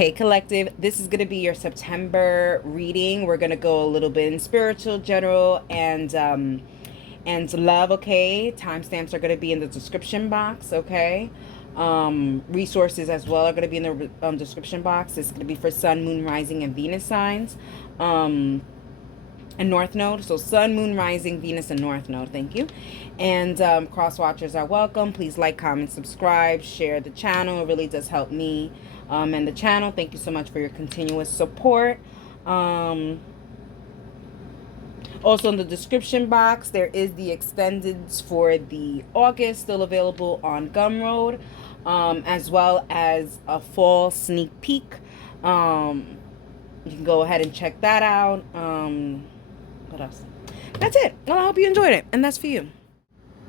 Hey collective, this is going to be your September reading. We're going to go a little bit in spiritual, general, and love, okay? Timestamps are going to be in the description box, okay? Resources as well are going to be in the description box. It's going to be for Sun, Moon, Rising, and Venus signs. And North Node. So Sun, Moon, Rising, Venus, and North Node. Thank you. And cross watchers are welcome. Please like, comment, subscribe, share the channel. It really does help me and the channel. Thank you so much for your continuous support. Also in the description box, there is the extendeds for the August still available on Gumroad, as well as a fall sneak peek. You can go ahead and check that out. What else? That's it. Well, I hope you enjoyed it, and that's for you.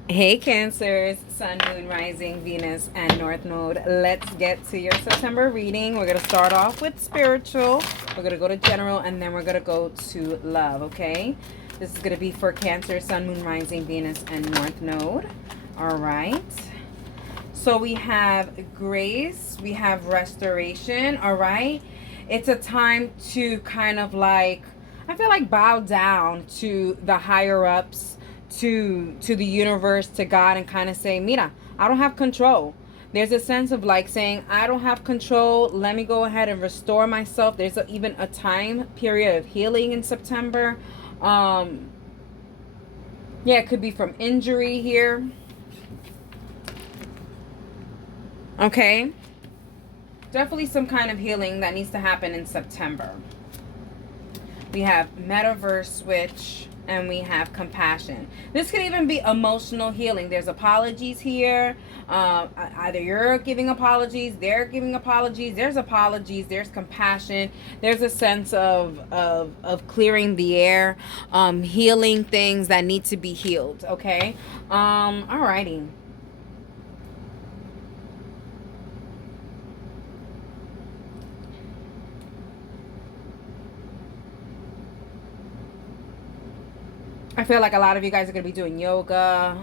Hey Cancers, Sun, Moon, Rising, Venus, and North Node. Let's get to your September reading. We're going to start off with spiritual. We're going to go to general, and then we're going to go to love, okay? This is going to be for Cancer, Sun, Moon, Rising, Venus, and North Node. All right. So we have grace. We have restoration, all right? It's a time to kind of like, I feel like bow down to the higher ups, to the universe, to God, and kind of say, mira, I don't have control. There's a sense of like saying, I don't have control. Let me go ahead and restore myself. There's even a time period of healing in September. Yeah, it could be from injury here. Okay. Definitely some kind of healing that needs to happen in September. We have metaverse switch, and we have compassion. This could even be emotional healing. There's apologies here. Either you're giving apologies, they're giving apologies, there's apologies, there's compassion, there's a sense of clearing the air, healing things that need to be healed, okay? Alrighty. I feel like a lot of you guys are going to be doing yoga,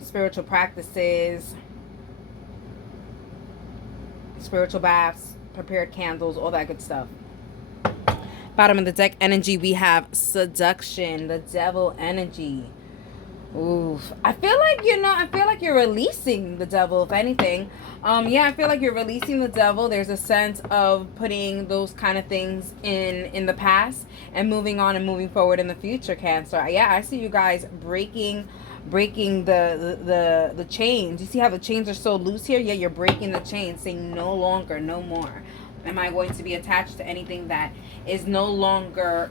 spiritual practices, spiritual baths, prepared candles, all that good stuff. Bottom of the deck energy, we have seduction, the devil energy. Oof. I feel like you're releasing the devil, if anything. Yeah, I feel like you're releasing the devil. There's a sense of putting those kind of things in the past and moving on and moving forward in the future, Cancer. Yeah, I see you guys breaking the chains. You see how the chains are so loose here? Yeah, you're breaking the chains, saying no longer, no more. Am I going to be attached to anything that is no longer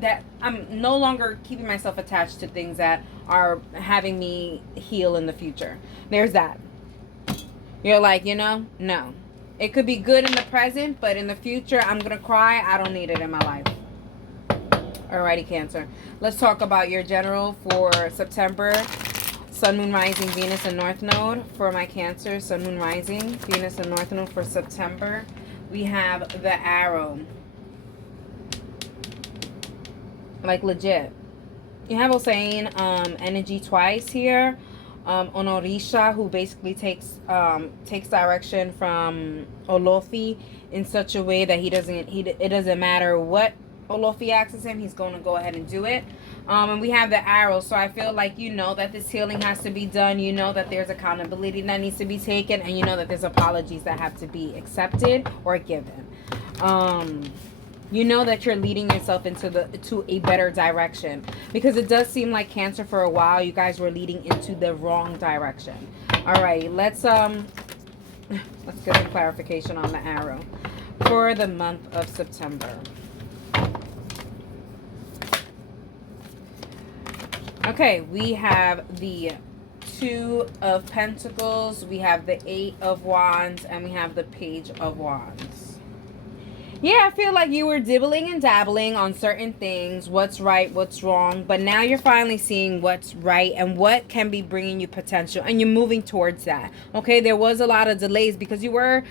that I'm no longer keeping myself attached to things that are having me heal in the future. There's that. You're like, no. It could be good in the present, but in the future, I'm going to cry. I don't need it in my life. Alrighty, Cancer. Let's talk about your general for September. Sun, Moon, Rising, Venus, and North Node for my Cancer. Sun, Moon, Rising, Venus, and North Node for September. We have the Arrow. Like legit. You have Hossein energy twice here. Onorisha, who basically takes direction from Olofi in such a way that it doesn't matter what Olofi asks him, he's going to go ahead and do it. And we have the Arrow, so I feel like you know that this healing has to be done. You know that there's accountability that needs to be taken, and you know that there's apologies that have to be accepted or given. You know that you're leading yourself to a better direction, because it does seem like Cancer for a while you guys were leading into the wrong direction. All right, let's get some clarification on the Arrow for the month of September. Okay, we have the Two of Pentacles, we have the Eight of Wands, and we have the Page of Wands. Yeah, I feel like you were dibbling and dabbling on certain things, what's right, what's wrong, but now you're finally seeing what's right and what can be bringing you potential, and you're moving towards that. Okay, there was a lot of delays because you were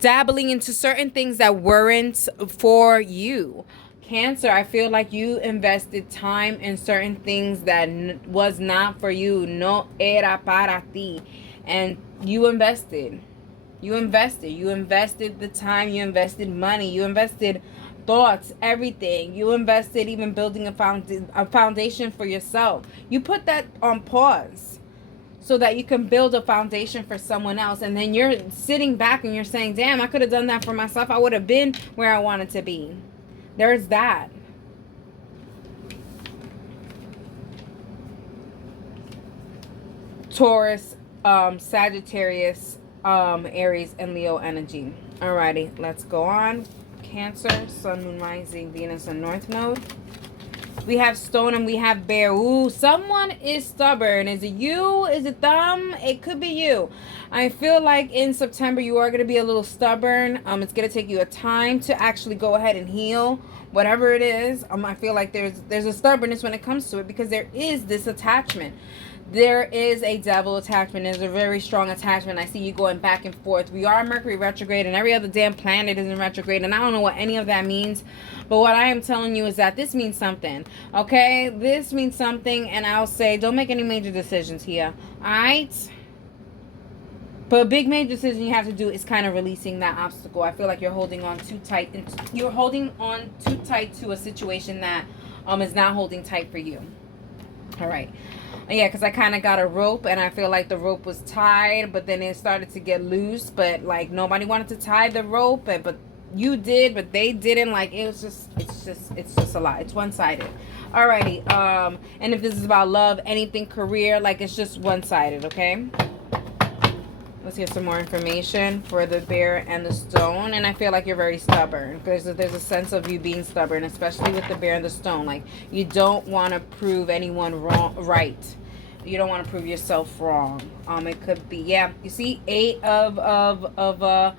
dabbling into certain things that weren't for you. Cancer, I feel like you invested time in certain things that was not for you. No era para ti. And you invested. You invested. You invested the time. You invested money. You invested thoughts, everything. You invested even building a foundation for yourself. You put that on pause so that you can build a foundation for someone else. And then you're sitting back and you're saying, damn, I could have done that for myself. I would have been where I wanted to be. There's that. Taurus, Sagittarius, Aries, and Leo energy. Alrighty, let's go on. Cancer, Sun, Moon, Rising, Venus, and North Node. We have Stone and we have Bear. Ooh, someone is stubborn. Is it you? Is it them? It could be you. I feel like in September you are going to be a little stubborn. It's going to take you a time to actually go ahead and heal whatever it is. I feel like there's a stubbornness when it comes to it because there is this attachment. There is a devil attachment. There's a very strong attachment. I see you going back and forth. We are Mercury retrograde and every other damn planet is in retrograde. And I don't know what any of that means. But what I am telling you is that this means something. Okay? This means something. And I'll say don't make any major decisions here. Alright? But a big major decision you have to do is kind of releasing that obstacle. I feel like you're holding on too tight. You're holding on too tight to a situation that is not holding tight for you. Alright. Yeah, because I kind of got a rope and I feel like the rope was tied, but then it started to get loose. But like nobody wanted to tie the rope, but you did, but they didn't. Like it's just a lot. It's one-sided. Alrighty. And if this is about love, anything, career, like it's just one-sided. Okay. Let's get some more information for the Bear and the Stone. And I feel like you're very stubborn. There's a sense of you being stubborn, especially with the Bear and the Stone. Like, you don't want to prove anyone wrong, right. You don't want to prove yourself wrong. It could be, yeah. You see, 8 of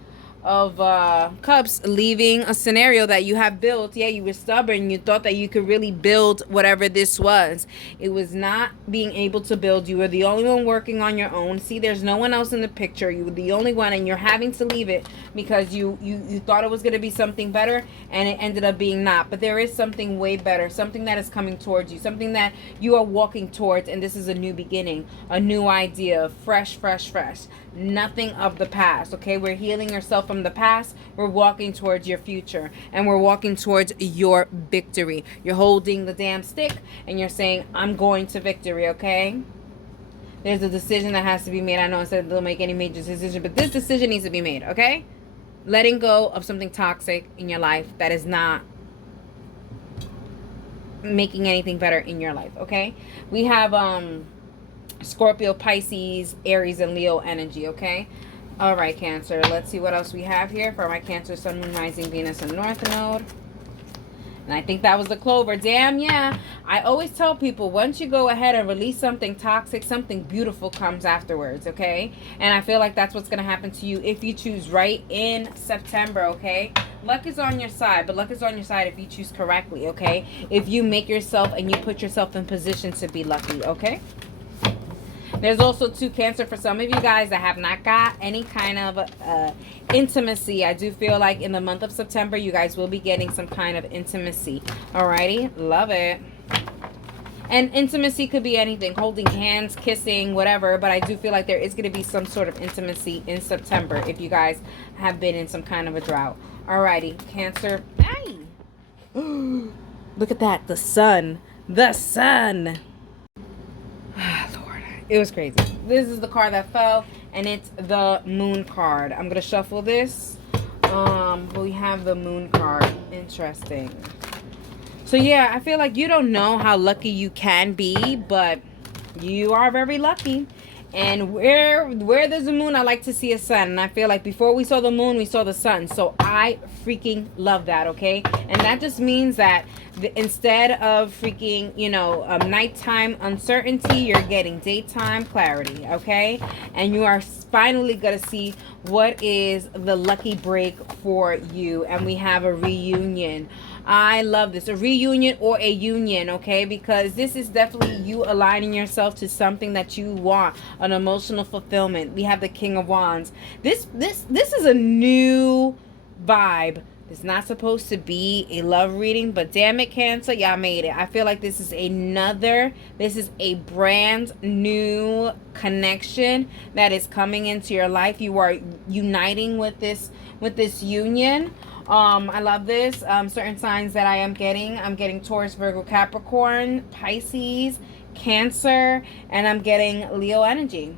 cups, leaving a scenario that you have built. Yeah, you were stubborn. You thought that you could really build whatever this was. It was not being able to build. You were the only one working on your own. See, there's no one else in the picture. You were the only one, and you're having to leave it because you thought it was going to be something better, and it ended up being not. But there is something way better, something that is coming towards you, something that you are walking towards, and this is a new beginning, a new idea, fresh. Nothing of the past. Okay, we're healing yourself from the past. We're walking towards your future, and we're walking towards your victory. You're holding the damn stick and you're saying, I'm going to victory. Okay, there's a decision that has to be made. I know I said don't make any major decision, but this decision needs to be made. Okay, letting go of something toxic in your life that is not making anything better in your life. Okay, we have Scorpio, Pisces, Aries, and Leo energy. Okay, all right, Cancer, let's see what else we have here for my Cancer, Sun, Moon, Rising, Venus, and North Node. And I think that was the Clover. Damn, yeah. I always tell people, once you go ahead and release something toxic, something beautiful comes afterwards, okay? And I feel like that's what's going to happen to you if you choose right in September, okay? Luck is on your side, but luck is on your side if you choose correctly, okay? If you make yourself and you put yourself in position to be lucky, okay? There's also too, Cancer, for some of you guys that have not got any kind of intimacy. I do feel like in the month of September, you guys will be getting some kind of intimacy. Alrighty, love it. And intimacy could be anything, holding hands, kissing, whatever. But I do feel like there is going to be some sort of intimacy in September if you guys have been in some kind of a drought. Alrighty, Cancer. Hey! Look at that, the sun. The sun. It was crazy. This is the card that fell, and it's the Moon card. I'm going to shuffle this. We have the Moon card. Interesting. So, yeah, I feel like you don't know how lucky you can be, but you are very lucky. And where there's a moon, I like to see a sun. And I feel like before we saw the moon, we saw the sun. So I freaking love that, okay? And that just means that instead of freaking, nighttime uncertainty, you're getting daytime clarity, okay? And you are finally going to see what is the lucky break for you. And we have a reunion. I love this. A reunion or a union, okay? Because this is definitely you aligning yourself to something that you want. An emotional fulfillment. We have the King of Wands. This is a new vibe It's not supposed to be a love reading, but damn it, Cancer, y'all made it. I feel like this is a brand new connection that is coming into your life. You are uniting with this union. I love this. Certain signs that I'm getting Taurus, Virgo, Capricorn, Pisces, Cancer, and I'm getting Leo energy.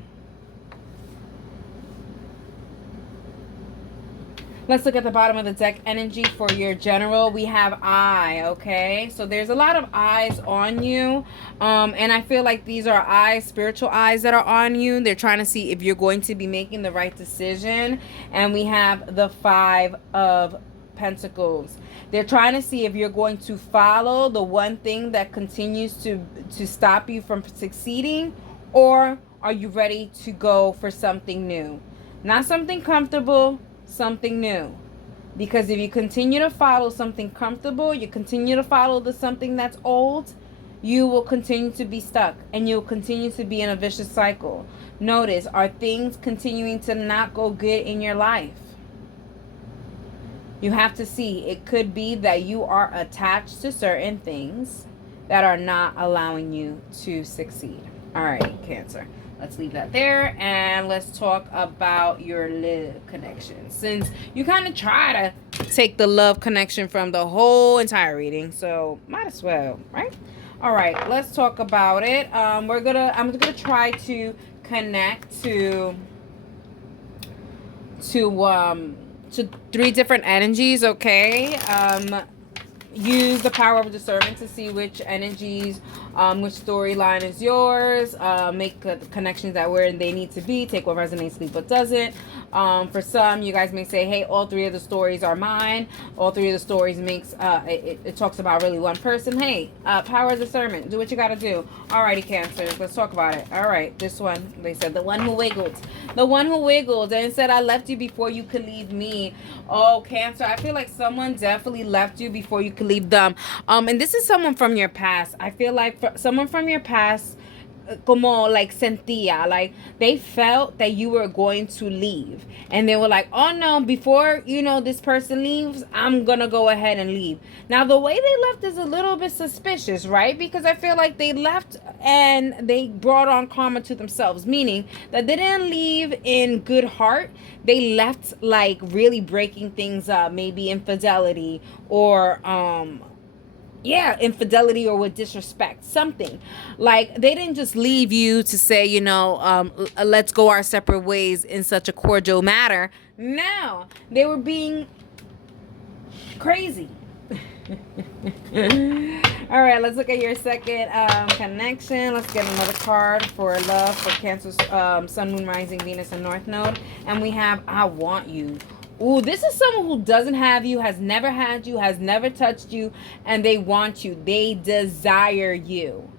Let's look at the bottom of the deck energy for your general. We have I, okay? So there's a lot of eyes on you. And I feel like these are eyes, spiritual eyes that are on you. They're trying to see if you're going to be making the right decision. And we have the 5 of Pentacles. They're trying to see if you're going to follow the one thing that continues to stop you from succeeding, or are you ready to go for something new? Not something comfortable, something new. Because if you continue to follow something comfortable, you continue to follow something that's old, you will continue to be stuck and you'll continue to be in a vicious cycle. Notice, are things continuing to not go good in your life? You have to see, it could be that you are attached to certain things that are not allowing you to succeed. All right, Cancer. Let's leave that there, and let's talk about your love connection. Since you kind of try to take the love connection from the whole entire reading, so might as well, right? All right, let's talk about it. I'm gonna try to connect to 3 different energies, okay? Use the power of discernment to see which energies, which storyline is yours. Make connections that where they need to be. Take what resonates, leave what doesn't. For some, you guys may say, hey, all 3 of the stories are mine. All 3 of the stories makes, it talks about really one person. Hey, power of discernment. Do what you gotta do. Alrighty, Cancer. Let's talk about it. Alright, this one, they said, the one who wiggled. The one who wiggled and said, I left you before you could leave me. Oh, Cancer, I feel like someone definitely left you before you could leave them. And this is someone from your past. I feel like someone from your past, como like sentía, like they felt that you were going to leave, and they were like, oh no, before this person leaves, I'm gonna go ahead and leave. Now the way they left is a little bit suspicious, right? Because I feel like they left and they brought on karma to themselves, meaning that they didn't leave in good heart. They left like really breaking things up, maybe infidelity or infidelity or with disrespect, something. Like they didn't just leave you to say, let's go our separate ways in such a cordial manner. No, they were being crazy. All right, let's look at your second connection. Let's get another card for love for Cancer's Sun, Moon, Rising, Venus, and North Node. And we have I want you. Ooh, this is someone who doesn't have you, has never had you, has never touched you, and they want you. They desire you.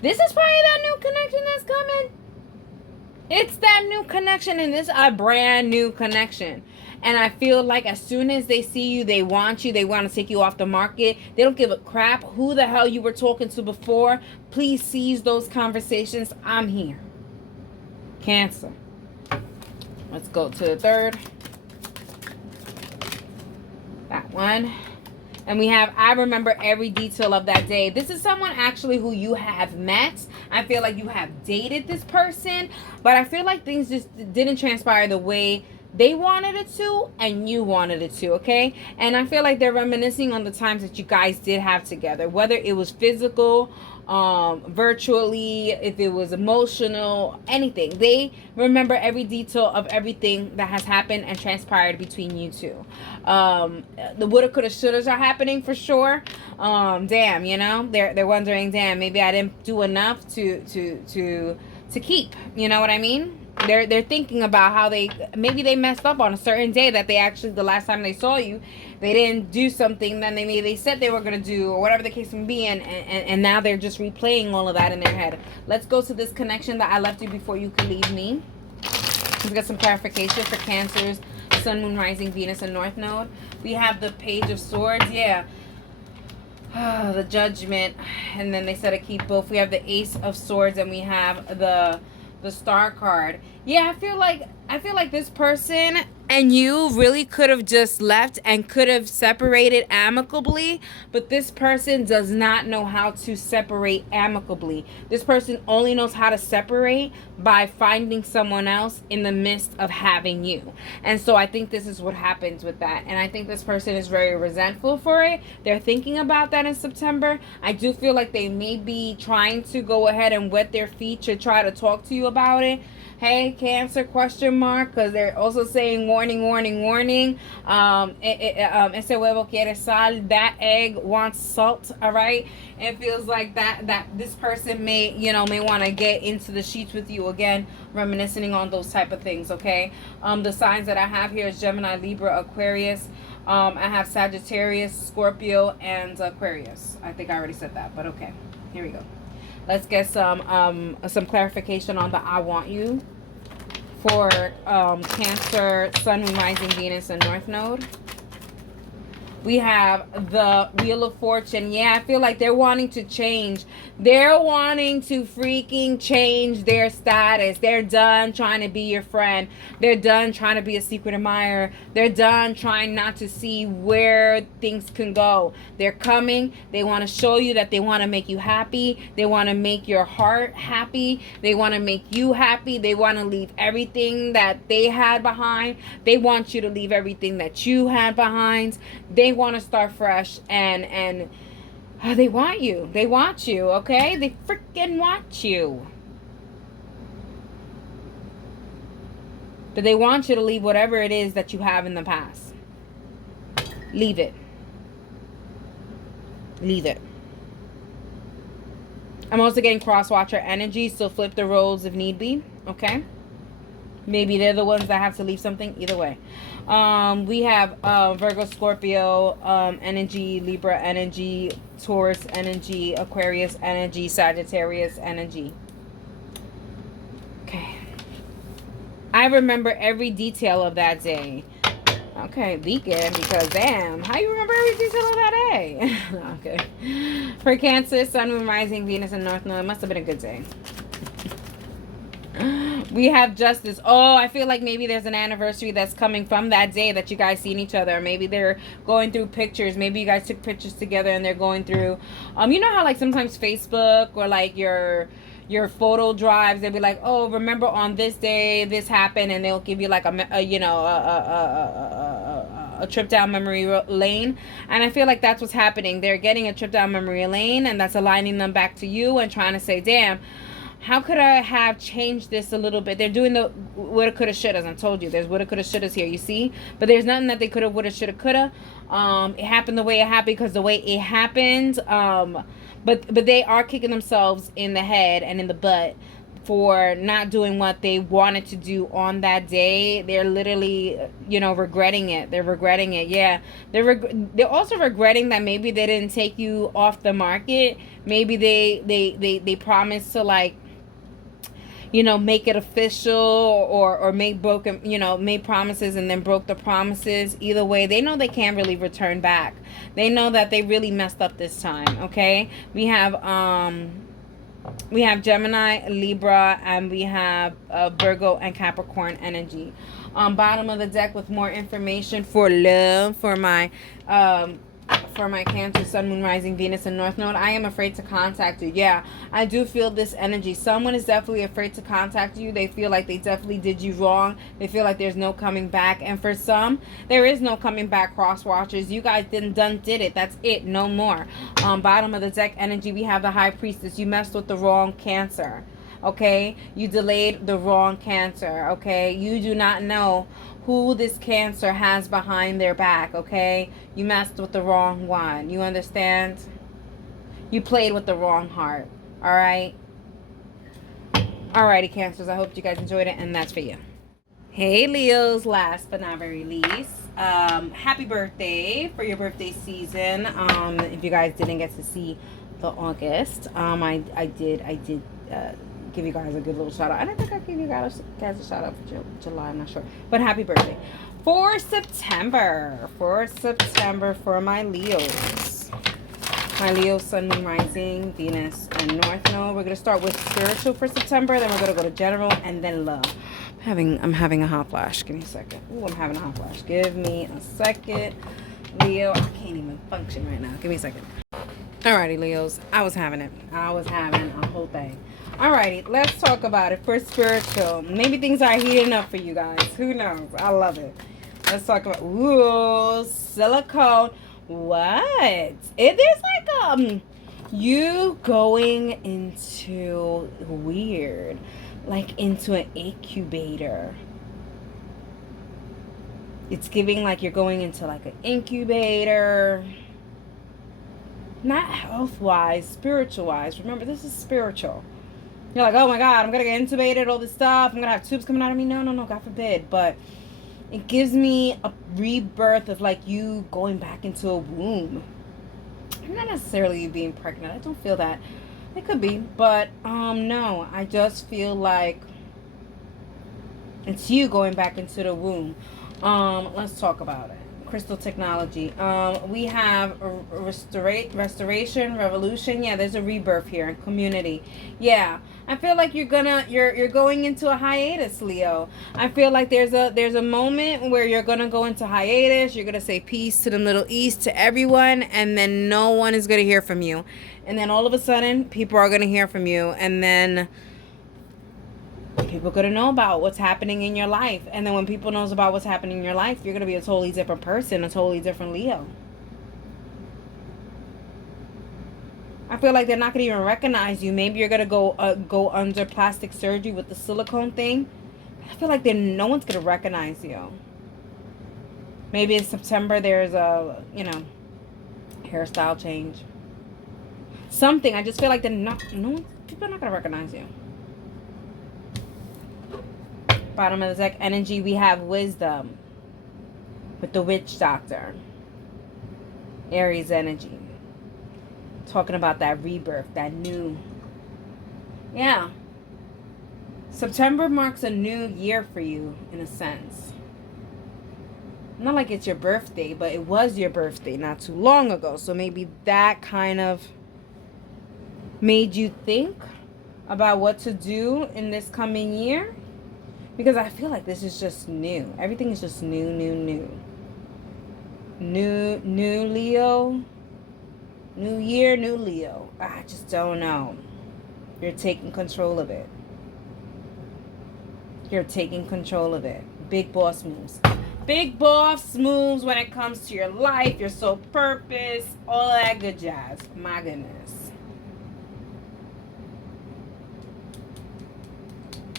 This is probably that new connection that's coming. It's that new connection, and this is a brand new connection. And I feel like as soon as they see you, they want you. They want to take you off the market. They don't give a crap who the hell you were talking to before. Please seize those conversations. I'm here. Cancer. Let's go to the third. That one. And we have I remember every detail of that day. This is someone actually who you have met. I feel like you have dated this person, but I feel like things just didn't transpire the way they wanted it to and you wanted it to, okay? And I feel like they're reminiscing on the times that you guys did have together, whether it was physical, virtually, if it was emotional, anything. They remember every detail of everything that has happened and transpired between you two. The woulda, coulda, shouldas are happening for sure. Damn, they're wondering, damn, maybe I didn't do enough to keep, you know what I mean? They're thinking about how maybe they messed up on a certain day that they actually, the last time they saw you, they didn't do something that they said they were going to do, or whatever the case may be, and now they're just replaying all of that in their head. Let's go to this connection that I left you before you could leave me. Let's get some clarification for Cancer's Sun, Moon, Rising, Venus, and North Node. We have the Page of Swords, the Judgment, and then they said to keep both. We have the Ace of Swords, and we have the Star card. I feel like this person, And you really could have just left and could have separated amicably, but this person does not know how to separate amicably. This person only knows how to separate by finding someone else in the midst of having you. And so I think this is what happens with that. And I think this person is very resentful for it. They're thinking about that in September. I do feel like they may be trying to go ahead and wet their feet to try to talk to you about it. Hey, Cancer, question mark, because they're also saying warning, warning, warning. Ese huevo quiere sal. That egg wants salt, all right? It feels like that this person may want to get into the sheets with you again, reminiscing on those type of things, okay? The signs that I have here is Gemini, Libra, Aquarius. I have Sagittarius, Scorpio, and Aquarius. I think I already said that, but okay. Here we go. Let's get some clarification on the I want you for Cancer, Sun, Moon, Rising, Venus, and North Node. We have the Wheel of Fortune. Yeah, I feel like they're wanting to change. They're wanting to freaking change their status. They're done trying to be your friend. They're done trying to be a secret admirer. They're done trying not to see where things can go. They're coming. They want to show you that they want to make you happy. They want to make your heart happy. They want to make you happy. They want to leave everything that they had behind. They want you to leave everything that you had behind. They want to start fresh, and they want you. They want you, okay? They freaking want you. But they want you to leave whatever it is that you have in the past. Leave it. Leave it. I'm also getting cross-watcher energy, so flip the roles if need be, okay? Maybe they're the ones that have to leave something. Either way. We have Virgo, Scorpio energy, Libra energy, Taurus energy, Aquarius energy, Sagittarius energy. Okay. I remember every detail of that day. Okay, weekend, because damn, how you remember every detail of that day? Okay. For Cancer, Sun, Moon, Rising, Venus, and North Node, it must have been a good day. We have Justice. Oh, I feel like maybe there's an anniversary that's coming from that day that you guys seen each other. Maybe they're going through pictures. Maybe you guys took pictures together and they're going through. You know how like sometimes Facebook or like your photo drives, they'll be like, oh, remember on this day this happened, and they'll give you like a trip down memory lane. And I feel like that's what's happening. They're getting a trip down memory lane, and that's aligning them back to you and trying to say, damn, how could I have changed this a little bit? They're doing the woulda, coulda, shouldas. I told you, there's woulda, coulda, shouldas here, you see? But there's nothing that they coulda, woulda, shoulda, coulda. It happened the way it happened because the way it happened. But they are kicking themselves in the head and in the butt for not doing what they wanted to do on that day. They're literally, regretting it. They're regretting it. Yeah. They're also regretting that maybe they didn't take you off the market. Maybe they promised to like, make it official or make broken, made promises and then broke the promises. Either way, they know they can't really return back. They know that they really messed up this time, okay? We have Gemini, Libra, and we have Virgo and Capricorn energy. Bottom of the deck with more information for love for my Cancer, Sun, Moon, Rising, Venus, and North Node. I am afraid to contact you. Yeah, I do feel this energy. Someone is definitely afraid to contact you. They feel like they definitely did you wrong. They feel like there's no coming back. And for some, there is no coming back, cross watchers. You guys did it. That's it. No more. Bottom of the deck energy, we have the High Priestess. You messed with the wrong Cancer. Okay? You delayed the wrong Cancer. Okay? You do not know who this Cancer has behind their back, okay? You messed with the wrong one. You understand? You played with the wrong heart, all right? Alrighty, Cancers. I hope you guys enjoyed it, and that's for you. Hey, Leos. Last but not very least, happy birthday for your birthday season. If you guys didn't get to see the August, I did give you guys a good little shout out. I don't think I gave you guys a shout out for July. I'm not sure, but happy birthday for September. For my Leos, Sun, Moon, Rising, Venus, and North Node. We're gonna start with spiritual for September. Then we're gonna go to general and then love. I'm having a hot flash. Give me a second. Ooh, I'm having a hot flash. Give me a second. Leo, I can't even function right now. Give me a second. Alrighty, Leos. I was having it. I was having a whole thing. Alrighty, let's talk about it for spiritual. Maybe things are heating up for you guys. Who knows? I love it. Let's talk about silicone. What? There's like you going into weird, like into an incubator. It's giving like you're going into like an incubator. Not health-wise, spiritual-wise. Remember, this is spiritual. You're like, oh my God, I'm going to get intubated, all this stuff. I'm going to have tubes coming out of me. No, God forbid. But it gives me a rebirth of like you going back into a womb. Not necessarily you being pregnant. I don't feel that. It could be. But no, I just feel like it's you going back into the womb. Let's talk about it. Crystal technology. We have restoration, revolution. Yeah, there's a rebirth here in community. Yeah, I feel like you're going into a hiatus, Leo. I feel like there's a moment where you're gonna go into hiatus. You're gonna say peace to the Middle East, to everyone, and then no one is gonna hear from you. And then all of a sudden, people are gonna hear from you, and then people are going to know about what's happening in your life. And then when people knows about what's happening in your life, you're going to be a totally different person, a totally different Leo. I feel like they're not going to even recognize you. Maybe you're going to go under plastic surgery with the silicone thing. I feel like no one's going to recognize you. Maybe in September there's a, hairstyle change. Something. I just feel like people are not going to recognize you. Bottom of the deck energy, we have wisdom with the witch doctor. Aries energy. Talking about that rebirth, that new. Yeah. September marks a new year for you, in a sense. Not like it's your birthday, but it was your birthday not too long ago. So maybe that kind of made you think about what to do in this coming year. Because I feel like this is just new. Everything is just new. New Leo. New year, new Leo. I just don't know. You're taking control of it. You're taking control of it. Big boss moves. Big boss moves when it comes to your life, your sole purpose, all that good jazz. My goodness.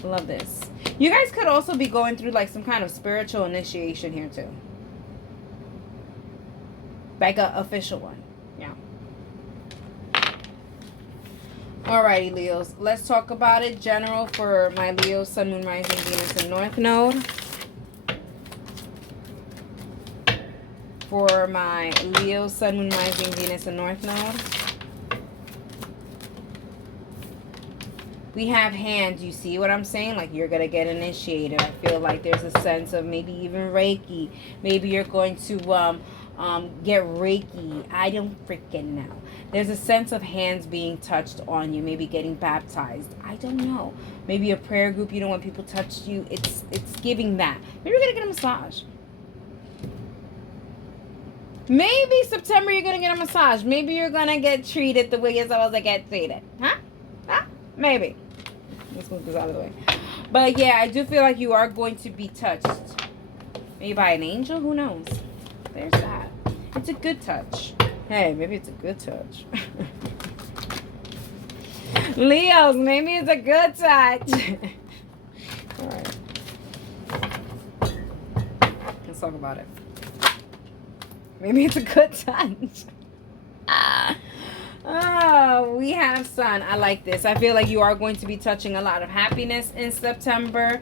Love this. You guys could also be going through like some kind of spiritual initiation here too. Like a official one. Yeah. Alrighty, Leos. Let's talk about it. General for my Leo, Sun, Moon, Rising, Venus, and North Node. For my Leo, Sun, Moon, Rising, Venus, and North Node. We have hands. You see what I'm saying? Like you're going to get initiated. I feel like there's a sense of maybe even Reiki. Maybe you're going to get Reiki. I don't freaking know. There's a sense of hands being touched on you. Maybe getting baptized. I don't know. Maybe a prayer group. When people touch you, it's giving that. Maybe you're going to get a massage. Maybe September you're going to get a massage. Maybe you're going to get treated the way you're supposed to get treated. Huh? Maybe. Let's move this out of the way. But yeah, I do feel like you are going to be touched. Maybe by an angel? Who knows? There's that. It's a good touch. Hey, maybe it's a good touch. Leos, maybe it's a good touch. Alright. Let's talk about it. Maybe it's a good touch. Oh, we have Sun. I like this. I feel like you are going to be touching a lot of happiness in September.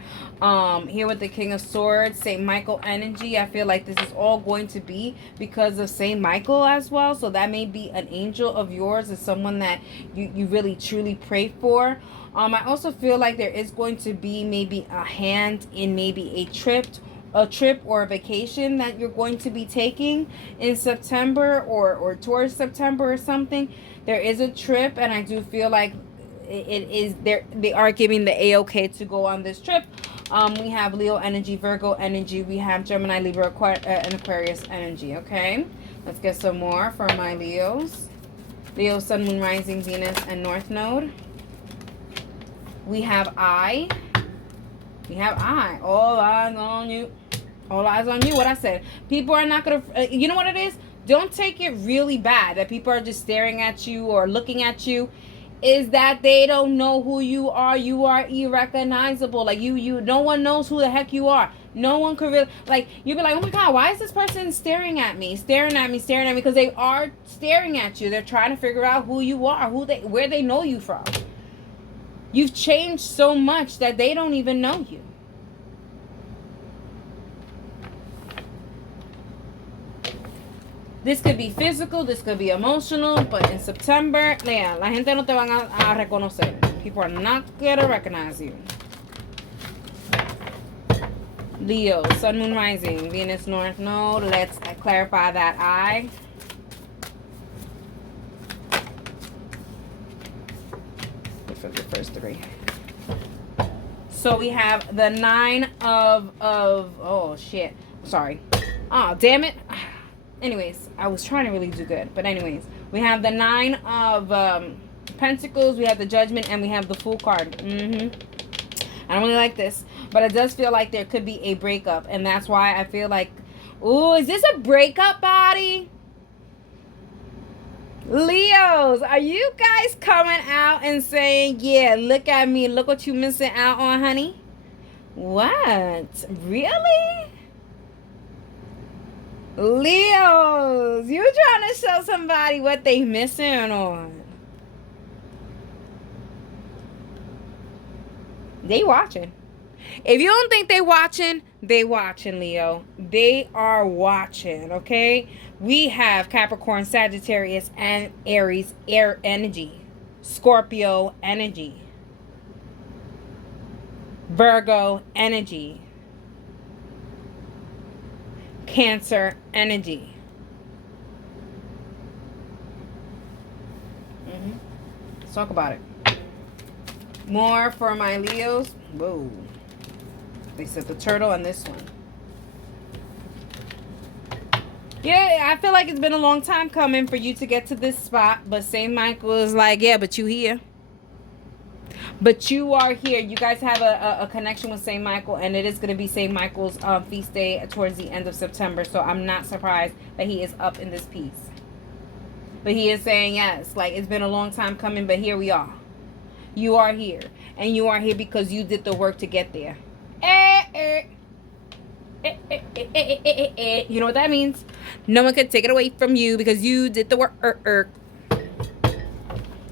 Here with the King of Swords, St. Michael energy. I feel like this is all going to be because of St. Michael as well. So that may be an angel of yours, or someone that you really truly pray for. I also feel like there is going to be maybe a hand in maybe a trip or a vacation that you're going to be taking in September or towards September or something. There is a trip, and I do feel like it is there. They are giving the A-OK to go on this trip. We have Leo energy, Virgo energy. We have Gemini, Libra, and Aquarius energy. Okay, let's get some more for my Leos. Leo, Sun, Moon, Rising, Venus, and North Node. We have I. We have I. All eyes on you. All eyes on you. What I said. People are not going to... you know what it is? Don't take it really bad that people are just staring at you or looking at you. Is that they don't know who you are. You are irrecognizable. Like, no one knows who the heck you are. No one could really... Like, you'd be like, oh my God, why is this person staring at me? Staring at me. Because they are staring at you. They're trying to figure out who you are. Where they know you from. You've changed so much that they don't even know you. This could be physical, this could be emotional, but in September, yeah, la gente no te van a reconocer. People are not gonna recognize you. Leo, Sun, Moon, Rising, Venus, North Node. Let's clarify that I. For the first three. So we have the 9 of oh shit. Sorry. Oh, damn it. Anyways, I was trying to really do good. But anyways, we have the 9 of Pentacles, we have the Judgment, and we have the Fool card. I don't really like this, but it does feel like there could be a breakup. And that's why I feel like, ooh, is this a breakup, body? Leos, are you guys coming out and saying, yeah, look at me, look what you missing out on, honey? What? Really? Leos, you trying to show somebody what they missing on? They watching. If you don't think they watching, Leo. They are watching, okay? We have Capricorn, Sagittarius, and Aries air energy. Scorpio energy. Virgo energy. Cancer energy. Let's talk about it. More for my Leos. Whoa. They said the turtle and this one. Yeah, I feel like it's been a long time coming for you to get to this spot. But St. Michael is like, yeah, but you here. But you are here. You guys have a connection with St. Michael. And it is going to be St. Michael's feast day towards the end of September. So I'm not surprised that he is up in this piece. But he is saying, yes, like it's been a long time coming. But here we are. You are here. And you are here because you did the work to get there. You know what that means? No one could take it away from you because you did the work.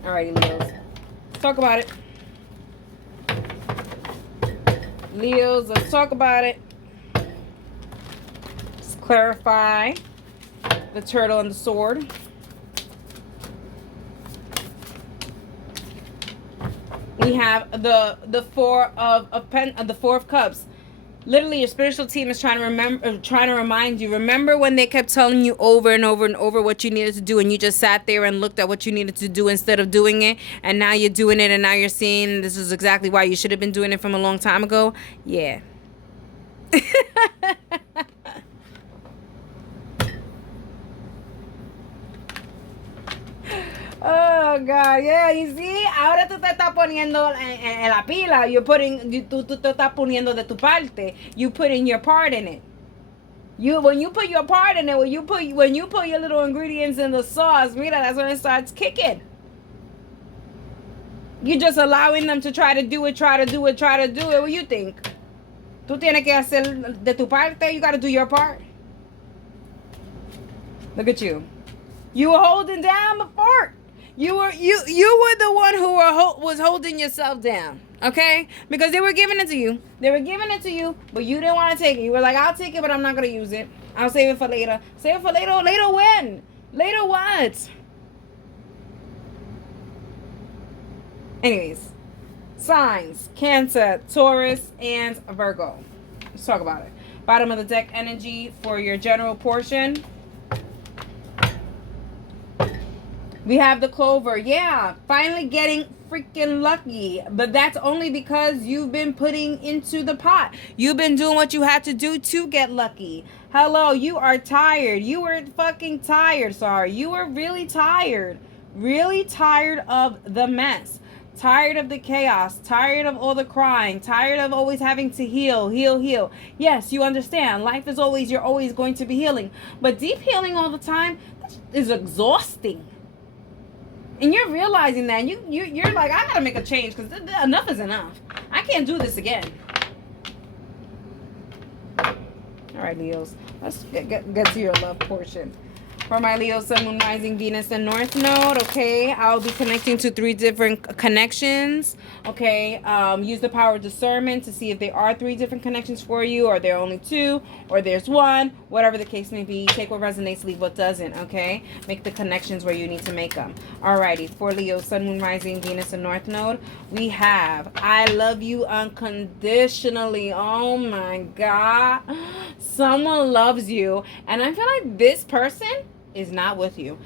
Alrighty, Leos. Let's talk about it. Leos, let's talk about it. Let's clarify the turtle and the sword. We have the four of cups. Literally, your spiritual team is trying to remind you. Remember when they kept telling you over and over and over what you needed to do, and you just sat there and looked at what you needed to do instead of doing it, and now you're doing it, and now you're seeing this is exactly why you should have been doing it from a long time ago. Yeah. Oh, God, yeah, you see, ahora tú te estás poniendo en la pila, tú te estás poniendo de tu parte, you putting your part in it. When you put your part in it, when you put your little ingredients in the sauce, mira, that's when it starts kicking. You're just allowing them to try to do it. What do you think? Tú tienes que hacer de tu parte, you got to do your part. Look at you. You were holding down the fort. You were the one who was holding yourself down, okay? Because they were giving it to you. But you didn't want to take it. You were like, I'll take it, but I'm not going to use it. I'll save it for later. Save it for later. Later when? Later what? Anyways, signs: Cancer, Taurus, and Virgo. Let's talk about it. Bottom of the deck energy for your general portion. We have the Clover. Yeah, finally getting freaking lucky. But that's only because you've been putting into the pot. You've been doing what you had to do to get lucky. Hello, you are tired. You were fucking tired. Sorry. You were really tired. Really tired of the mess. Tired of the chaos. Tired of all the crying. Tired of always having to heal, heal, heal. Yes, you understand. Life is always, you're always going to be healing. But deep healing all the time is exhausting. And you're realizing that you're like, I gotta make a change because enough is enough. I can't do this again. All right, Leos, let's get to your love portion. For my Leo, Sun, Moon, Rising, Venus, and North Node, okay? I'll be connecting to 3 different connections, okay? Use the power of discernment to see if there are 3 different connections for you, or there are only 2, or there's 1, whatever the case may be. Take what resonates, leave what doesn't, okay? Make the connections where you need to make them. Alrighty, for Leo, Sun, Moon, Rising, Venus, and North Node, we have I love you unconditionally. Oh my God. Someone loves you, and I feel like this person is not with you.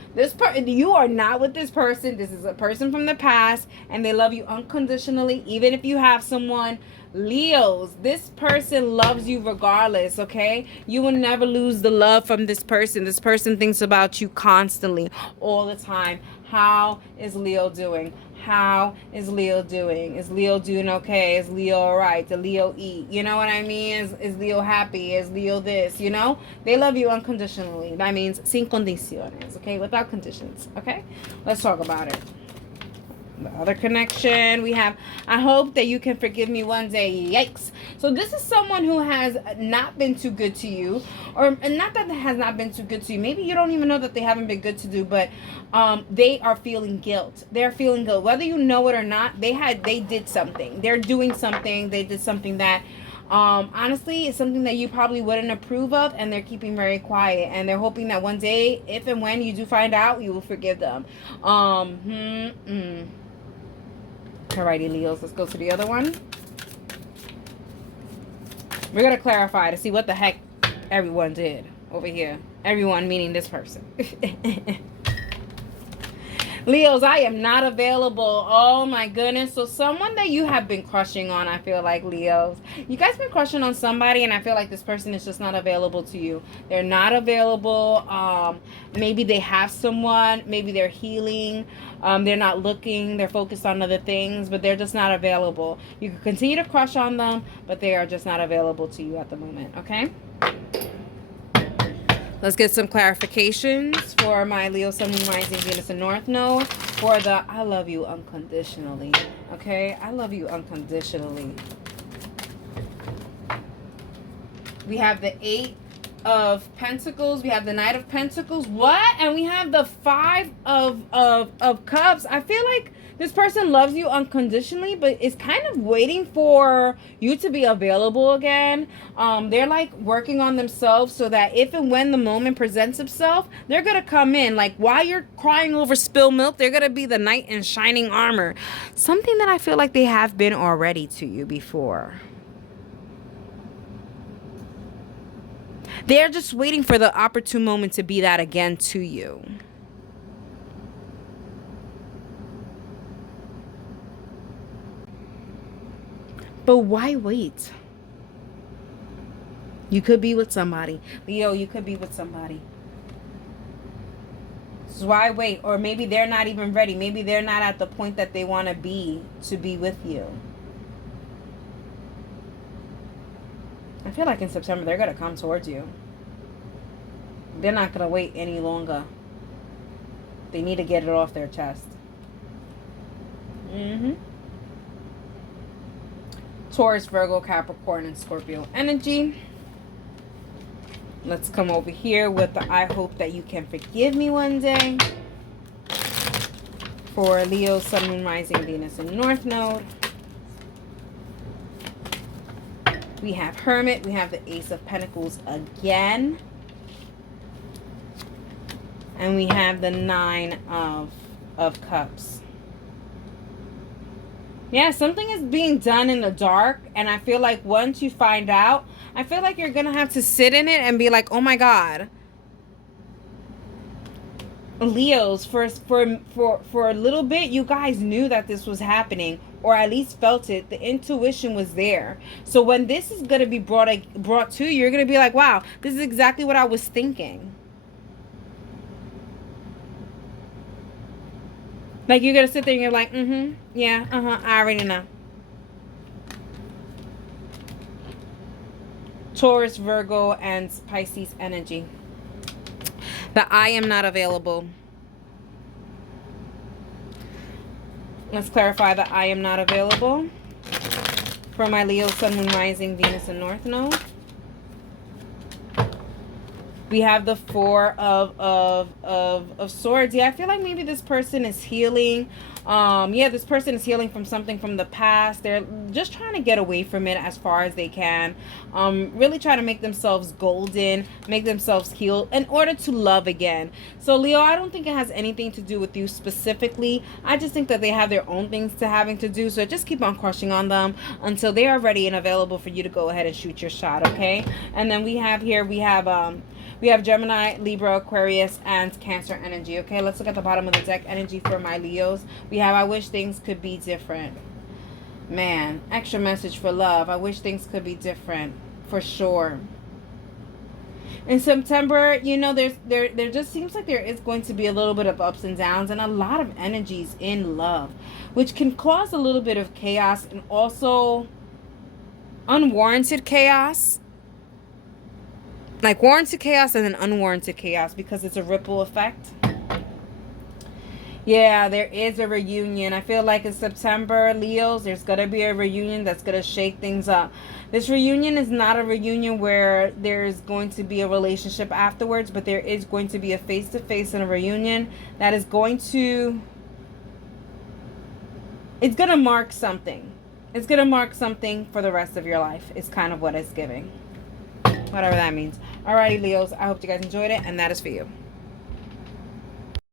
You are not with this person. This is a person from the past, and they love you unconditionally. Even if you have someone, Leos, this person loves you regardless, okay? You will never lose the love from this person. This person thinks about you constantly, all the time. How is Leo doing? How is Leo doing? Is Leo doing okay? Is Leo all right? Did Leo eat? You know what I mean? Is Leo happy? Is Leo this? You know? They love you unconditionally. That means sin condiciones, okay? Without conditions, okay? Let's talk about it. The other connection we have, I hope that you can forgive me one day. Yikes. So this is someone who has not been too good to you, or not that it has not been too good to you. Maybe you don't even know that they haven't been good to you, but they are feeling guilt. They're feeling guilt. Whether you know it or not, they did something. They're doing something. They did something that honestly, it's something that you probably wouldn't approve of, and they're keeping very quiet, and they're hoping that one day, if and when you do find out, you will forgive them. Alrighty, Leos, let's go to the other one. We're going to clarify to see what the heck everyone did over here. Everyone meaning this person. Leos, I am not available. Oh my goodness. So someone that you have been crushing on, I feel like, Leos. You guys been crushing on somebody, and I feel like this person is just not available to you. They're not available. Maybe they have someone. Maybe they're healing. They're not looking. They're focused on other things, but they're just not available. You can continue to crush on them, but they are just not available to you at the moment, okay? Let's get some clarifications for my Leo, Sun, Moon, Rising, Venus, and North Node for the I love you unconditionally. Okay? I love you unconditionally. We have the 8 of Pentacles. We have the Knight of Pentacles. What? And we have the 5 of Cups. I feel like this person loves you unconditionally, but is kind of waiting for you to be available again. They're like working on themselves so that if and when the moment presents itself, they're going to come in. Like while you're crying over spilled milk, they're going to be the knight in shining armor. Something that I feel like they have been already to you before. They're just waiting for the opportune moment to be that again to you. But why wait? You could be with somebody. Leo, you could be with somebody. So why wait? Or maybe they're not even ready. Maybe they're not at the point that they want to be with you. I feel like in September they're going to come towards you. They're not going to wait any longer. They need to get it off their chest. Taurus, Virgo, Capricorn, and Scorpio energy. Let's come over here with the I hope that you can forgive me one day. For Leo, Sun, Moon, Rising, Venus, and North Node. We have Hermit. We have the Ace of Pentacles again. And we have the 9 of Cups. Yeah, something is being done in the dark, and I feel like once you find out, I feel like you're going to have to sit in it and be like, oh my God. Leos, for a little bit, you guys knew that this was happening, or at least felt it. The intuition was there. So when this is gonna be brought to you, you're gonna be like, wow, this is exactly what I was thinking. Like you're gonna sit there and you're like, mm-hmm, yeah, uh-huh, I already know. Taurus, Virgo, and Pisces energy. The I am not available. Let's clarify that I am not available for my Leo, Sun, Moon, Rising, Venus, and North Node. We have the Four of Swords. Yeah, I feel like maybe this person is healing. Yeah, this person is healing from something from the past. They're just trying to get away from it as far as they can. Really trying to make themselves golden, make themselves heal in order to love again. So Leo, I don't think it has anything to do with you specifically. I just think that they have their own things to having to do. So just keep on crushing on them until they are ready and available for you to go ahead and shoot your shot, okay? And then we have Gemini, Libra, Aquarius, and Cancer energy. Okay, let's look at the bottom of the deck energy for my Leos. We have I wish things could be different. Man, extra message for love. I wish things could be different. For sure. In September, you know, there just seems like there is going to be a little bit of ups and downs and a lot of energies in love, which can cause a little bit of chaos and also unwarranted chaos. Like warranted chaos and then unwarranted chaos because it's a ripple effect. Yeah, there is a reunion. I feel like in September, Leos, there's going to be a reunion that's going to shake things up. This reunion is not a reunion where there's going to be a relationship afterwards, but there is going to be a face-to-face and a reunion that is going to... It's going to mark something. It's going to mark something for the rest of your life. It's kind of what it's giving. Whatever that means. Alrighty, Leos. I hope you guys enjoyed it, and that is for you.